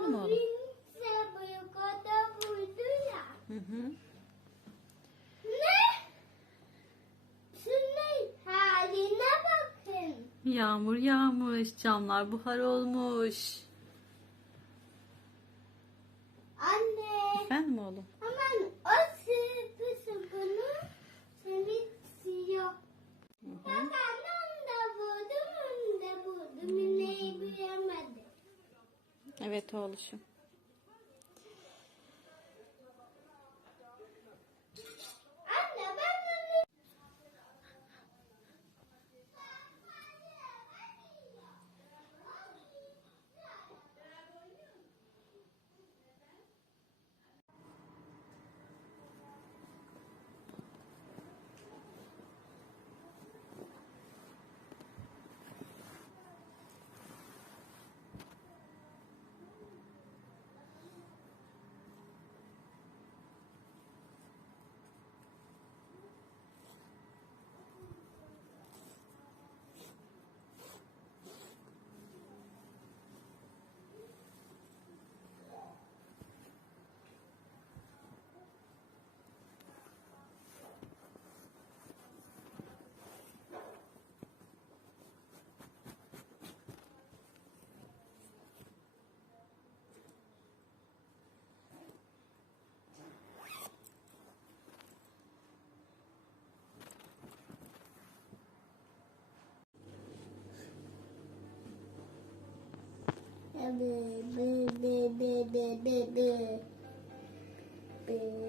Efendim oğlum? Hı hı. Yağmur yağmış, camlar buhar olmuş. Anne. Efendim oğlum? Evet oğluşum. boo, boo, boo, boo, boo, boo, boo.